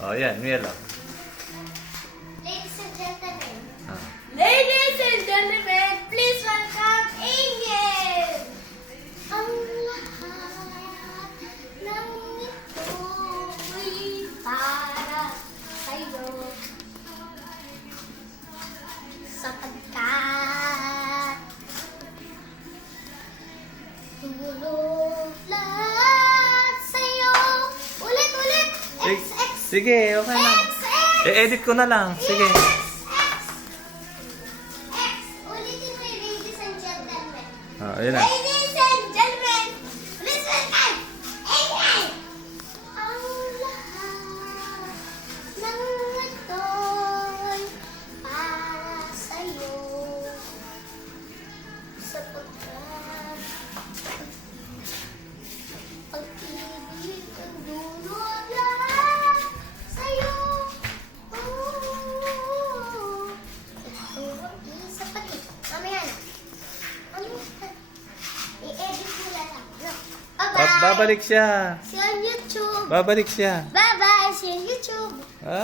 Oh, yan, Mielo. Ladies and gentlemen. Ah. Ladies and gentlemen, please welcome Angel! Ang lahat ng ito'y para sa'yo. Sapagkat tumulong lahat sa'yo. Ulit! X. Sige, okay lang. I-edit ko na lang. Sige. X. Ulitin mo yung ladies and gentlemen. Oh, ayun na. Ladies and gentlemen, please welcome Angel! Ang lahat ng ito'y para sa'yo. Sapagkat pag-ibig ang dulot lahat sa'yo. Ito ang isa pa rin. Mamaya na. Ano yan? I-edit mo na lang. No. Bye-bye! Babalik siya. See you on YouTube! Babalik siya. Bye-bye! See you on YouTube! Ha?